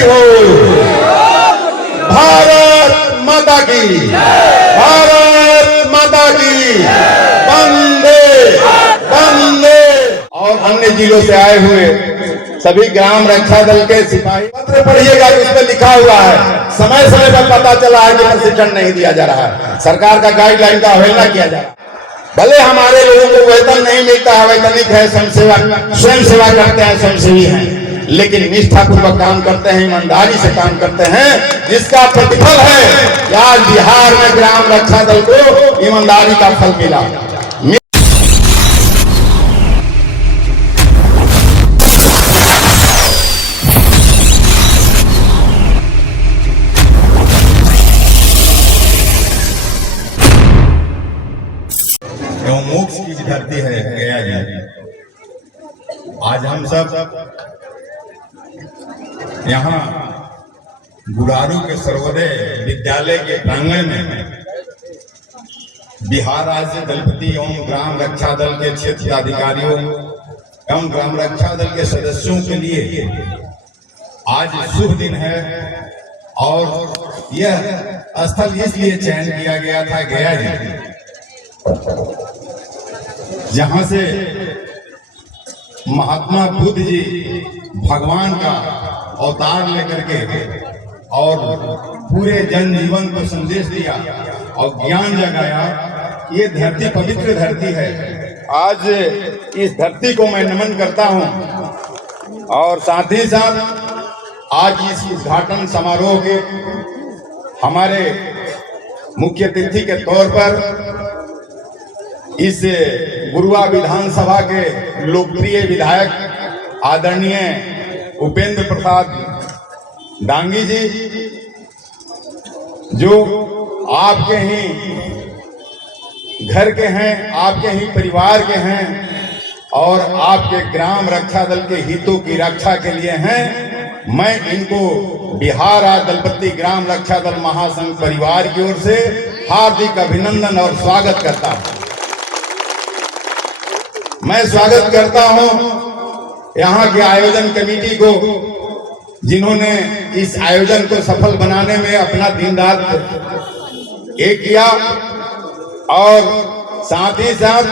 की हो। भारत माता की, भारत माता की, वंदे वंदे। और अन्य जिलों से आए हुए सभी ग्राम रक्षा दल के सिपाही पत्र पढ़िएगा, उसमें लिखा हुआ है समय समय पर पता चला है कि प्रशिक्षण नहीं दिया जा रहा है, सरकार का गाइडलाइन का अवहेलना किया जा रहा है। भले हमारे लोगों को वेतन नहीं मिलता है, वैतनिक है, स्वयं सेवा करते हैं, स्वयंसेवी हैं, लेकिन निष्ठा पूर्वक काम करते हैं, ईमानदारी से काम करते हैं, जिसका प्रतिफल है कि आज बिहार में ग्राम रक्षा दल को ईमानदारी का फल मिला। एवं मोक्ष की धरती है गया जी। आज हम सब यहाँ गुरारू के सर्वोदय विद्यालय के प्रांगण में बिहार राज्य दलपति एवं ग्राम रक्षा दल के क्षेत्र अधिकारियों एवं ग्राम रक्षा दल के सदस्यों के लिए आज शुभ दिन है। और यह स्थल इसलिए चयन किया गया था गया जी, जहां से महात्मा बुद्ध जी भगवान का अवतार लेकर के और पूरे जनजीवन को संदेश दिया और ज्ञान जगाया। ये धरती पवित्र धरती है। आज इस धरती को मैं नमन करता हूं और साथ ही साथ आज इस उद्घाटन समारोह के हमारे मुख्य अतिथि के तौर पर इस गुरुआ विधानसभा के लोकप्रिय विधायक आदरणीय उपेंद्र प्रसाद डांगी जी, जो आपके ही घर के हैं, आपके ही परिवार के हैं और आपके ग्राम रक्षा दल के हितों की रक्षा के लिए हैं, मैं इनको बिहार राज्य दलपति ग्राम रक्षा दल महासंघ परिवार की ओर से हार्दिक अभिनंदन और स्वागत करता हूं। मैं स्वागत करता हूं यहाँ के आयोजन कमेटी को, जिन्होंने इस आयोजन को सफल बनाने में अपना दिन रात एक किया। और साथ ही साथ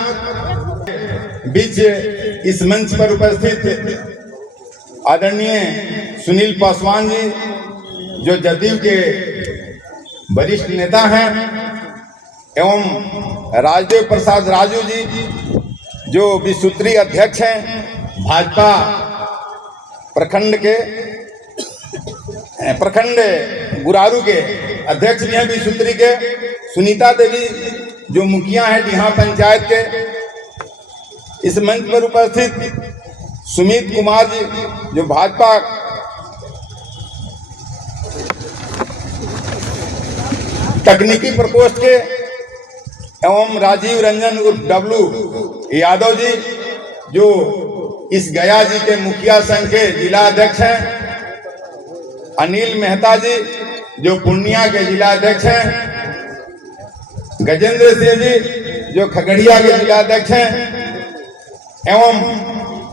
बीच इस मंच पर उपस्थित आदरणीय सुनील पासवान जी, जो जदयू के वरिष्ठ नेता हैं, एवं राजदेव प्रसाद राजू जी, जो विसूत्री अध्यक्ष हैं भाजपा प्रखंड गुरारू के अध्यक्ष भी हैं विसूत्री के, सुनीता देवी जो मुखिया हैं डिहा पंचायत के, इस मंच पर उपस्थित सुमित कुमार जी जो भाजपा तकनीकी प्रकोष्ठ के, एवं राजीव रंजन उर्फ डब्लू यादव जी जो इस गया जी के मुखिया संघ के जिला अध्यक्ष हैं, अनिल मेहता जी जो पूर्णिया के जिला अध्यक्ष हैं, गजेंद्र सिंह जी जो खगड़िया के जिला अध्यक्ष हैं, एवं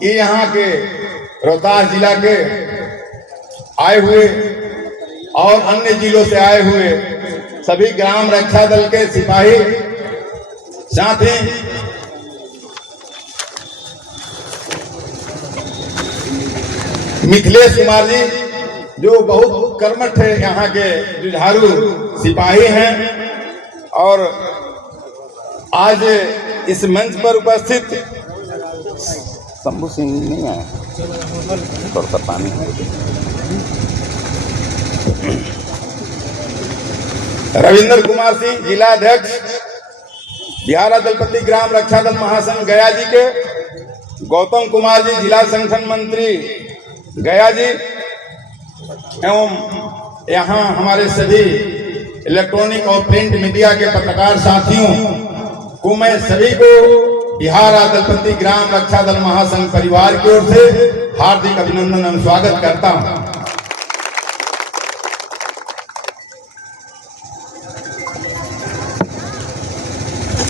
ये यहाँ के रोहतास जिला के आए हुए और अन्य जिलों से आए हुए सभी ग्राम रक्षा दल के सिपाही, साथ ही मिथिलेश कुमार जी जो बहुत कर्मठ है, यहाँ के जुझारू सिपाही हैं। और आज इस मंच पर उपस्थित शंभू सिंह नहीं आया, थोड़ा सा पानी रविंद्र कुमार सिंह जिला अध्यक्ष बिहार दलपति ग्राम रक्षा दल महासंघ गया जी के, गौतम कुमार जी जिला संगठन मंत्री गया जी, एवं यहाँ हमारे सभी इलेक्ट्रॉनिक और प्रिंट मीडिया के पत्रकार साथियों को मैं सभी को बिहार दलपति ग्राम रक्षा दल महासंघ परिवार की ओर से हार्दिक अभिनंदन एवं स्वागत करता हूं।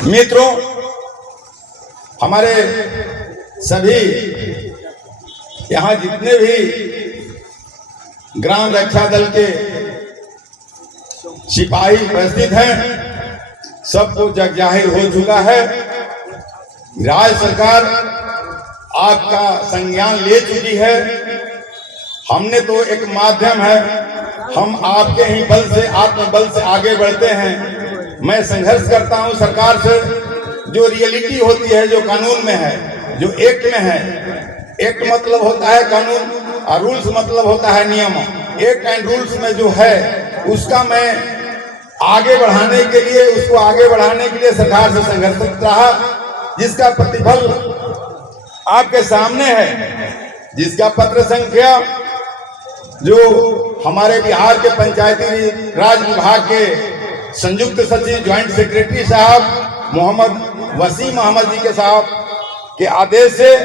मित्रों, हमारे सभी यहाँ जितने भी ग्राम रक्षा दल के सिपाही उपस्थित हैं, सबको जग जाहिर हो चुका है। राज्य सरकार आपका संज्ञान ले चुकी है। हमने तो एक माध्यम है, हम आपके ही बल से, आत्मबल से आगे बढ़ते हैं। मैं संघर्ष करता हूं सरकार से। जो रियलिटी होती है, जो कानून में है, जो एक्ट में है, एक्ट मतलब होता है कानून और रूल्स मतलब होता है नियम। एक्ट एंड रूल्स में जो है उसका मैं आगे बढ़ाने के लिए, उसको आगे बढ़ाने के लिए सरकार से संघर्ष रहा, जिसका प्रतिफल आपके सामने है। जिसका पत्र संख्या जो हमारे बिहार के पंचायती राज विभाग के संयुक्त सचिव ज्वाइंट सेक्रेटरी साहब मोहम्मद वसीम अहमद जी के साहब के आदेश से,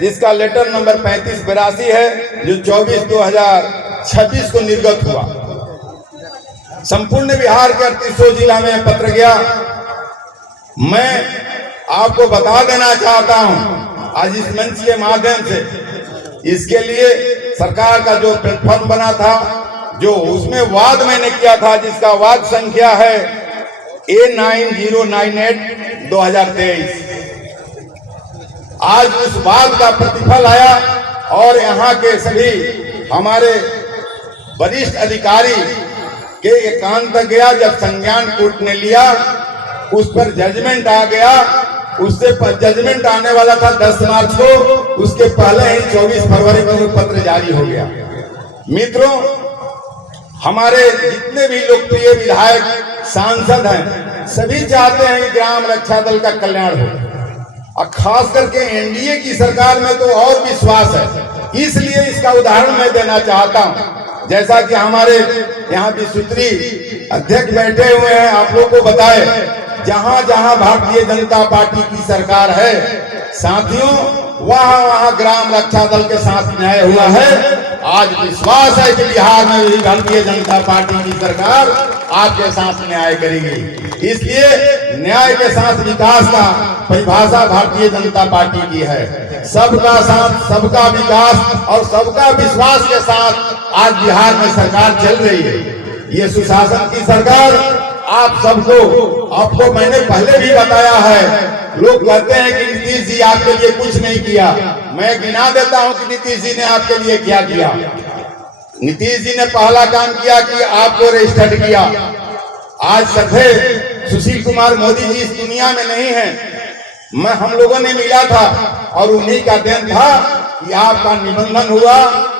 जिसका लेटर नंबर 3582 है, जो 24/2026 को निर्गत हुआ। संपूर्ण बिहार के 3800 जिला में पत्र गया। मैं आपको बता देना चाहता हूं आज इस मंच के माध्यम से, इसके लिए सरकार का जो प्लेटफॉर्म बना था, जो उसमें वाद मैंने किया था, जिसका वाद संख्या है A9098/2023। आज उस वाद का प्रतिफल आया और यहाँ के सभी हमारे वरिष्ठ अधिकारी के एकांत तक गया। जब संज्ञान कोर्ट ने लिया, उस पर जजमेंट आ गया। उससे जजमेंट आने वाला था 10 मार्च को, उसके पहले ही 24 फरवरी को पत्र जारी हो गया। मित्रों, हमारे जितने भी लोकप्रिय विधायक सांसद हैं, सभी चाहते हैं कि ग्राम रक्षा दल का कल्याण हो, और खास करके एनडीए की सरकार में तो और विश्वास है। इसलिए इसका उदाहरण मैं देना चाहता हूं। जैसा कि हमारे यहाँ भी सूत्री अध्यक्ष बैठे हुए हैं, आप लोगों को बताए, जहां जहां भारतीय जनता पार्टी की सरकार है साथियों, वहां वहां ग्राम रक्षा दल के साथ न्याय हुआ है। आज विश्वास है कि बिहार में भी भारतीय जनता पार्टी की सरकार आपके साथ न्याय करेगी। इसलिए न्याय के साथ विकास का परिभाषा भारतीय जनता पार्टी की है। सबका साथ, सबका विकास और सबका विश्वास के साथ आज बिहार में सरकार चल रही है। ये सुशासन की सरकार आप सबको, आपको मैंने पहले भी बताया है। लोग कहते हैं कि नीतीश जी आपके लिए कुछ नहीं किया। मैं गिना देता हूं कि नीतीश जी ने आपके लिए क्या किया। नीतीश जी ने पहला काम किया कि आपको रजिस्टर्ड किया। आज सधे सुशील कुमार मोदी जी इस दुनिया में नहीं है। हम लोगों ने मिला था और उन्हीं का देन था कि आपका निबंधन हुआ,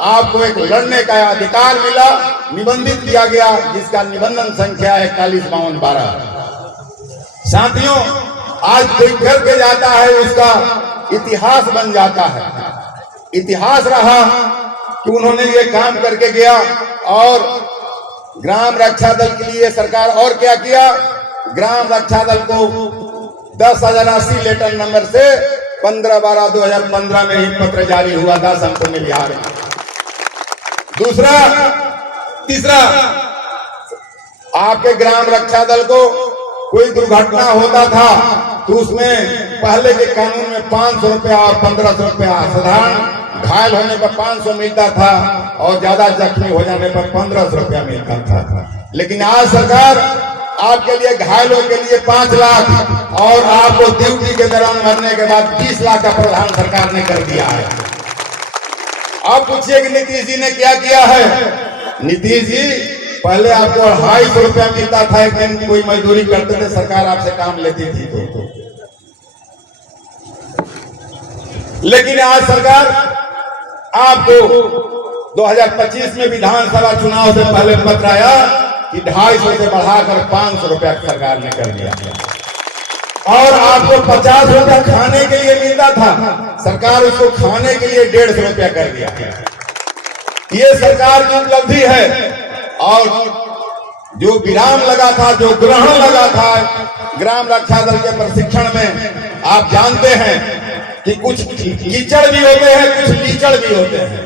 आपको एक लड़ने का अधिकार मिला, निबंधित किया गया, जिसका निबंधन संख्या है 415212। साथियों, आज कोई करके जाता है, उसका इतिहास बन जाता है। इतिहास रहा कि उन्होंने ये काम करके गया। और ग्राम रक्षा दल के लिए सरकार और क्या किया, ग्राम रक्षा दल को 10,080 लेटर नंबर से 15/12/2015 में ही पत्र जारी हुआ था संपूर्ण बिहार में। तीसरा, आपके ग्राम रक्षा दल को कोई दुर्घटना होता था तो उसमें पहले के कानून में 500 रुपया और 1500 रुपया, साधारण घायल होने पर 500 मिलता था और ज्यादा जख्मी हो जाने पर 1500 रुपया मिलता था। लेकिन आज सरकार आपके लिए घायलों के लिए 5 लाख और आपको ड्यूटी के दौरान मरने के बाद 20 लाख का प्रावधान सरकार ने कर दिया है। आप पूछिए कि नीतीश जी ने क्या किया है। नीतीश जी पहले आपको 250 रुपया मिलता था, एक दिन कोई मजदूरी करते थे, सरकार आपसे काम लेती थी तो। लेकिन आज सरकार आपको 2025 में विधानसभा चुनाव से पहले पत्र आया कि 250 से बढ़ाकर 500 रुपया सरकार ने कर दिया। और आपको 50 रुपया खाने के लिए मिलता था, सरकार उसको खाने के लिए 150 रुपया कर दिया। ये सरकार की उपलब्धि है। और जो विराम लगा था, जो ग्रहण लगा था ग्राम रक्षा दल के प्रशिक्षण में, आप जानते हैं कि कुछ कीचड़ भी होते हैं, कुछ लीचड़ भी होते हैं,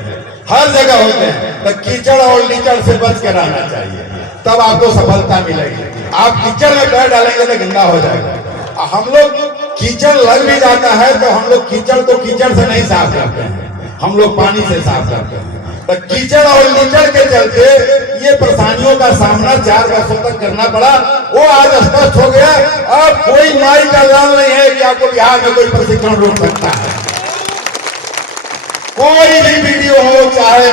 हर जगह होते हैं। तो कीचड़ और लीचड़ से बच के रहना चाहिए, तब आपको सफलता मिलेगी। आप कीचड़ में पैर डालेंगे तो गंदा हो जाएगा। हम लोग कीचड़ लग भी जाता है तो हम लोग कीचड़ को कीचड़ से नहीं साफ करते हैं, हम लोग पानी से साफ करते हैं। तो कीचड़ और लीचड़ के चलते ये परेशानियों का सामना 4 वर्षों तक करना पड़ा। वो आज स्पष्ट हो गया। अब कोई माई का जान नहीं है कि आपको बिहार में कोई प्रशिक्षण रोक सकता है। कोई भी वीडियो हो, चाहे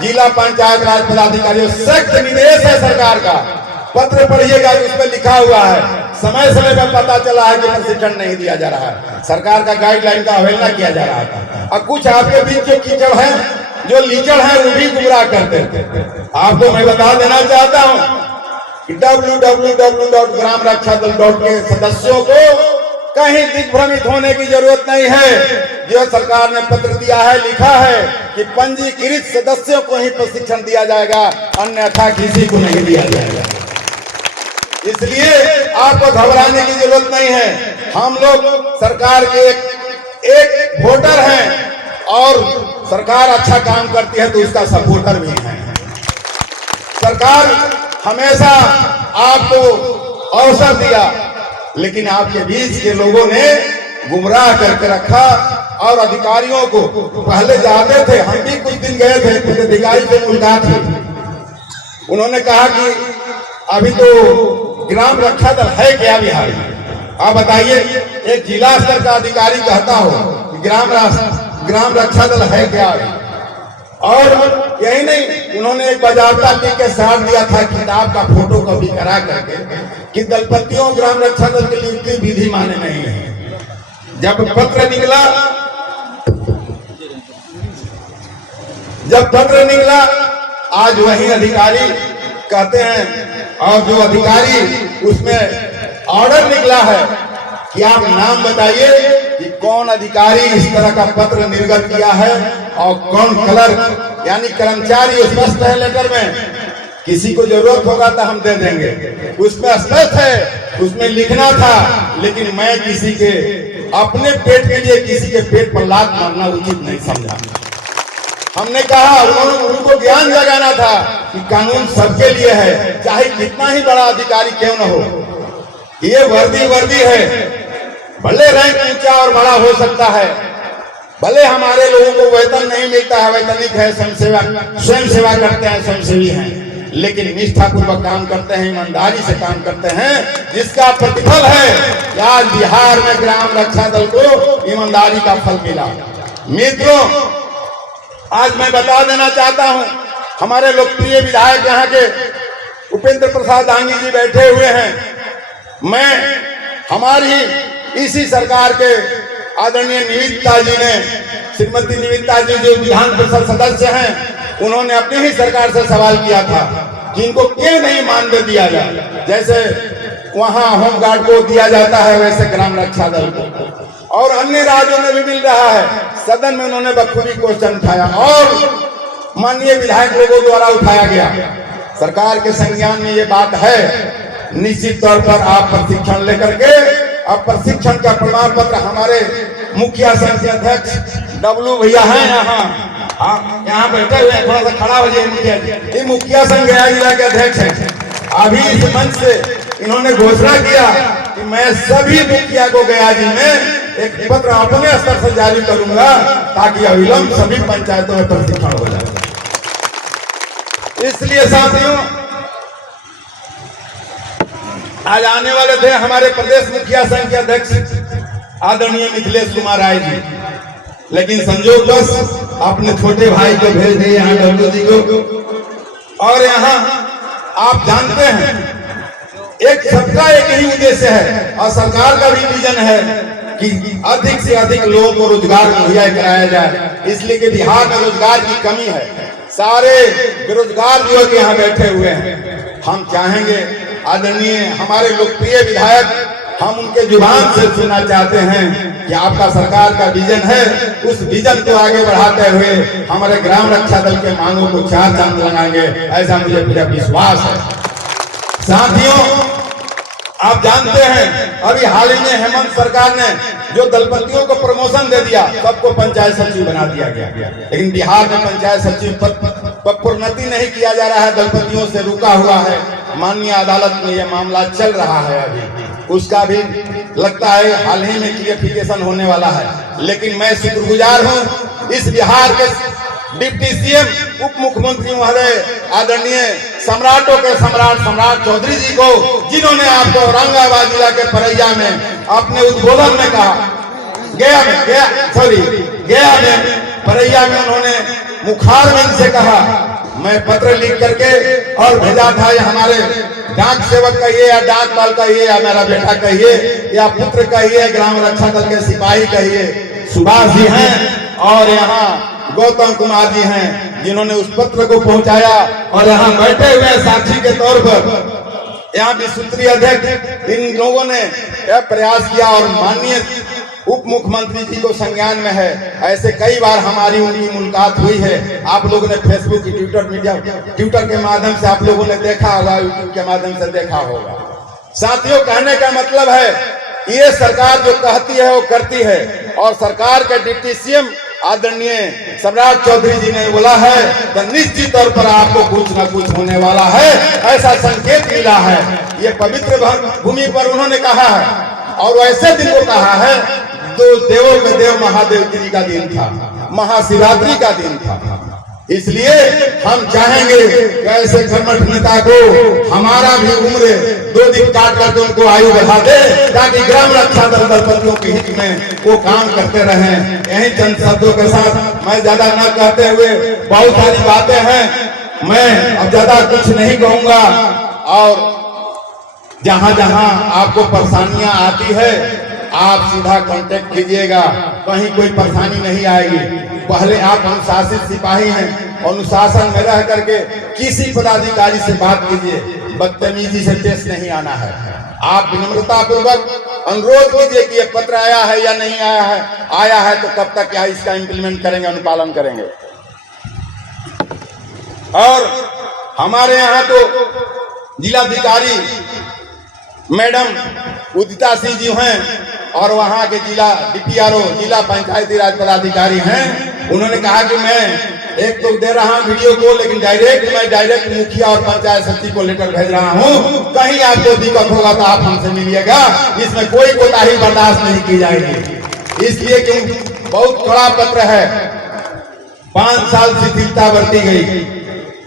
जिला पंचायत राज पदाधिकारी, सख्त निर्देश है सरकार का। पत्र पढ़िएगा तो उसमें लिखा हुआ है, समय समय पर पता चला है कि प्रशिक्षण नहीं दिया जा रहा है। सरकार का गाइडलाइन का अवहेलना किया जा रहा था। और कुछ आपके बीच जो कीचड़ है, जो लीचड़ है, वो भी गुमराह करते थे। आपको मैं बता देना चाहता हूं कि www.gramrakshadal के सदस्यों को कहीं दिग्भ्रमित होने की जरूरत नहीं है। जो सरकार ने पत्र दिया है, लिखा है कि पंजीकृत सदस्यों को ही प्रशिक्षण दिया जाएगा, अन्यथा किसी को नहीं दिया जाएगा। इसलिए आपको घबराने की जरूरत नहीं है। हम लोग सरकार के एक वोटर हैं और सरकार अच्छा काम करती है तो उसका सपोर्टर भी है। सरकार हमेशा आपको अवसर दिया, लेकिन आपके बीच के लोगों ने गुमराह करके रखा। और अधिकारियों को पहले जाते थे, हम भी कुछ दिन गए थे, कुछ अधिकारी से मुलाकात हुई। उन्होंने कहा कि अभी तो ग्राम रक्षा दल है क्या बिहार में? आप बताइए, एक जिला स्तर का अधिकारी कहता हो कि ग्राम रक्षा दल है क्या? और यही नहीं, उन्होंने एक बाजारता लिख के साथ दिया था किताब का फोटो कॉपी करा करके कि दलपतियों ग्राम रक्षा दल की नियुक्ति विधि माने नहीं है। जब पत्र निकला आज वही अधिकारी कहते हैं, और जो अधिकारी उसमें ऑर्डर निकला है कि आप नाम बताइए कि कौन अधिकारी इस तरह का पत्र निर्गत किया है और कौन क्लर्क, यानी कर्मचारी स्पष्ट है लेटर में। किसी को जरूरत होगा तो हम दे देंगे, उसमें स्पष्ट है, उसमें लिखना था। लेकिन मैं किसी के अपने पेट के लिए किसी के पेट पर लात मारना उचित नहीं समझा। हमने कहा, उनको ज्ञान जगाना था कि कानून सबके लिए है, चाहे कितना ही बड़ा अधिकारी क्यों न हो। ये वर्दी है, भले रैंक ऊंचा और बड़ा हो सकता है, भले हमारे लोगों को वेतन नहीं मिलता है, वैतनिक है, स्वयं सेवा करते हैं, स्वयंसेवी हैं, लेकिन निष्ठापूर्वक काम करते हैं, ईमानदारी से काम करते हैं, जिसका प्रतिफल है कि आज बिहार में ग्राम रक्षा दल को ईमानदारी का फल मिला। मित्रों, आज मैं बता देना चाहता हूं, हमारे लोकप्रिय विधायक यहाँ के उपेंद्र प्रसाद दांगी जी बैठे हुए हैं। मैं हमारी इसी सरकार के आदरणीय निविदा जी ने, श्रीमती निविदा जी जो विधान परिषद सदस्य हैं, उन्होंने अपनी ही सरकार से सवाल किया था कि इनको क्यों नहीं मानदेय दिया जाए। जैसे वहां होमगार्ड को दिया जाता है, वैसे ग्राम रक्षा दल को और अन्य राज्यों में भी मिल रहा है। सदन में उन्होंने बखूबी क्वेश्चन उठाया और माननीय विधायक लोगों द्वारा उठाया गया। सरकार के संज्ञान में ये बात है। निश्चित तौर पर आप प्रशिक्षण लेकर के, अब प्रशिक्षण का प्रमाण पत्र हमारे मुखिया संघ के अध्यक्ष डब्लू भैया हैं यहाँ बैठे हुए हैं, थोड़ा सा खड़ा हो जाए मुखिया जी। ये मुखिया संघ गया जिला के अध्यक्ष हैं। अभी इस मंच से इन्होंने घोषणा किया कि मैं सभी मुखिया को गया जी में एक पत्र अपने स्तर से जारी करूंगा ताकि अविलंब सभी पंचायतों में प्रशिक्षण हो जाए। इसलिए साथियों, आज आने वाले थे हमारे प्रदेश मुखिया संघ के अध्यक्ष आदरणीय मिथिलेश कुमार राय जी, लेकिन संयोगवश अपने छोटे भाई को भेज दिए यहाँ डब्ल्यू जी को। और यहाँ आप जानते हैं, एक सबका एक ही उद्देश्य है और सरकार का भी विजन है कि अधिक से अधिक लोगों को रोजगार मुहैया कराया जाए। इसलिए कि बिहार में रोजगार की कमी है, सारे बेरोजगार युवक यहाँ बैठे हुए हैं। हम चाहेंगे आदरणीय हमारे लोकप्रिय विधायक, हम उनके जुबान से सुनना चाहते हैं कि आपका सरकार का विजन है, उस विजन को आगे बढ़ाते हुए हमारे ग्राम रक्षा दल के मांगों को 4 चांद लगाएंगे, ऐसा मुझे पूरा विश्वास है। साथियों, आप जानते हैं अभी हाल ही में हेमंत सरकार ने जो दलपतियों को प्रमोशन दे दिया, सबको पंचायत सचिव बना दिया गया, लेकिन बिहार में पंचायत सचिव पद पर प्रोन्नति नहीं किया जा रहा है, दलपतियों से रुका हुआ है। माननीय अदालत में यह मामला चल रहा है, अभी उसका भी लगता है हाल ही में क्लियरिफिकेशन होने वाला है। लेकिन मैं शुक्रगुजार हूं इस बिहार के डिप्टी सीएम उप मुख्यमंत्री महोदय आदरणीय सम्राटों के सम्राट चौधरी जी को, जिन्होंने आपको औरंगाबाद जिला के परैया में अपने उद्बोधन में कहा, गया में परैया में उन्होंने मुखारबिंद से कहा, मैं पत्र लिख करके और भेजा था, ये हमारे डाक सेवक कहिए या डाकपाल कहिए या मेरा बेटा कहिए या पुत्र कहिए, ग्राम रक्षा दल के सिपाही कहिए, सुभाष जी हैं और यहाँ गौतम कुमार जी हैं, जिन्होंने उस पत्र को पहुंचाया। और यहाँ बैठे हुए साक्षी के तौर पर यहाँ विश्वस्तरीय अध्यक्ष, इन लोगों ने यह प्रयास किया और माननीय उप मुख्यमंत्री जी को संज्ञान में है। ऐसे कई बार हमारी उनकी मुलाकात हुई है। आप लोगों ने फेसबुक, ट्विटर के माध्यम से आप लोगों ने देखा होगा, यूट्यूब के माध्यम से देखा होगा। साथियों, कहने का मतलब है ये सरकार जो कहती है वो करती है, और सरकार के डिप्टी सीएम आदरणीय सम्राट चौधरी जी ने बोला है तो निश्चित तौर पर आपको कुछ न कुछ होने वाला है, ऐसा संकेत मिला है। ये पवित्र भूमि पर उन्होंने कहा है, और वैसे दिन को कहा है तो देवों के देव महादेव गिरी का दिन था, महाशिवरात्रि का दिन था। इसलिए हम चाहेंगे कि ऐसे कर्मठ नेता को हमारा भी उम्र 2 दिन काट करके उनको आयु बढ़ा दे, ताकि ग्राम रक्षा दल दलपतियों के हित में वो काम करते रहें। यही चंद शब्दों के साथ मैं ज्यादा न कहते हुए, बहुत सारी बातें हैं, मैं अब ज्यादा कुछ नहीं कहूंगा। और जहां जहां आपको परेशानियां आती है आप सीधा कांटेक्ट कीजिएगा, कहीं कोई परेशानी नहीं आएगी। पहले आप अनुशासित सिपाही हैं, अनुशासन में रह करके किसी पदाधिकारी से बात कीजिए, बदतमीजी से पेश नहीं आना है। आप विनम्रता पूर्वक अनुरोध कीजिए कि ये पत्र आया है या नहीं आया है, आया है तो कब तक क्या इसका इम्प्लीमेंट करेंगे, अनुपालन करेंगे। और हमारे यहाँ तो जिलाधिकारी मैडम उदिता सिंह जी हैं, और वहां के जिला DPRO जिला पंचायती राज पदाधिकारी हैं। उन्होंने कहा कि मैं एक तो दे रहा हूं वीडियो को, लेकिन डायरेक्ट मुखिया और पंचायत सचिव को लेटर भेज रहा हूं, कहीं आपको दिक्कत होगा तो आप हमसे मिलिएगा, इसमें कोई कोताही बर्दाश्त नहीं की जाएगी। इसलिए कि बहुत कड़ा पत्र है, 5 साल शिथिलता बरती गई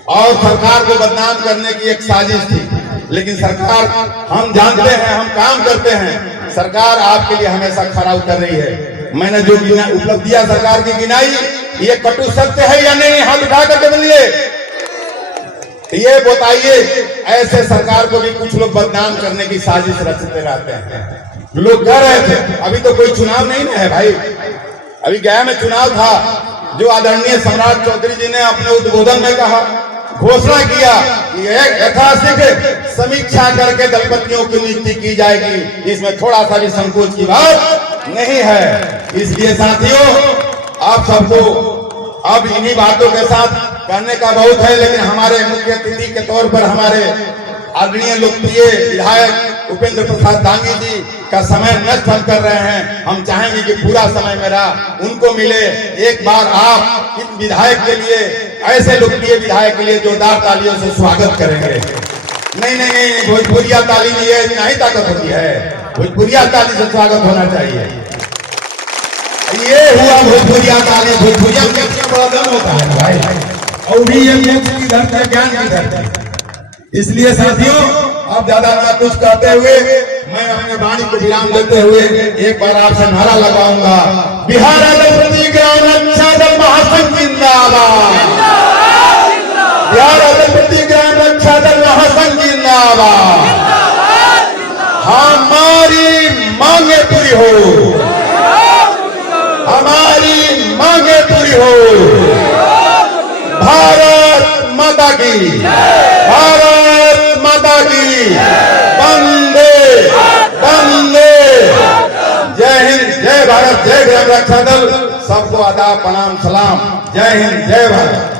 और सरकार को बदनाम करने की एक साजिश थी। लेकिन सरकार, हम जानते हैं, हम काम करते हैं, सरकार आपके लिए हमेशा खरा उतर रही है। मैंने जो उपलब्धियां सरकार की गिनाई, ये कटु सत्य है या नहीं, हाथ उठा करके बोलिए, ये बताइए। ऐसे सरकार को भी कुछ लोग बदनाम करने की साजिश रचते रहते हैं। लोग कह रहे थे अभी तो कोई चुनाव नहीं है भाई, अभी गया में चुनाव था, जो आदरणीय सम्राट चौधरी जी ने अपने उद्बोधन में कहा, घोषणा किया कि एक ऐतिहासिक समीक्षा करके दलपतियों की नियुक्ति की जाएगी, इसमें थोड़ा सा भी संकोच की बात नहीं है। इसलिए साथियों, आप सबको अब इन्हीं बातों के साथ करने का बहुत है, लेकिन हमारे मुख्य अतिथि के तौर पर हमारे आदरणीय लोकप्रिय विधायक उपेंद्र प्रसाद दांगी जी का समय नष्ट हम कर रहे हैं। हम चाहेंगे कि पूरा समय मेरा उनको मिले। एक बार आप इन विधायक के लिए, ऐसे लोकप्रिय विधायक के लिए जोरदार तालियों से स्वागत करेंगे। नहीं, भोजपुरिया ताली में ये नहीं ताकत होती है, भोजपुरिया ताली से स्वागत होना चाहिए। ये हुआ भोजपुरिया ताली, भोजपुरिया में बड़ा दम होता है भाई, और भी ये मोक्ष की धरती, ज्ञान की धरती। इसलिए साथियों, अब ज्यादा ना कुछ कहते हुए मैं अपने वाणी को विराम देते हुए एक बार आपसे नारा लगाऊंगा, बिहार आदिवासी ग्राम रक्षा दल महासंघ जिंदाबाद, बिहार आदिवासी ग्राम रक्षा दल महासंघ जिंदाबाद। हमारी मांगे पूरी हो, हमारी मांगे पूरी हो। भारत माता की, भारत माता की, वंदे वंदे। जय हिंद, जय भारत, जय ग्राम रक्षा दल। सबको आदाब, प्रणाम, सलाम। जय हिंद, जय भारत।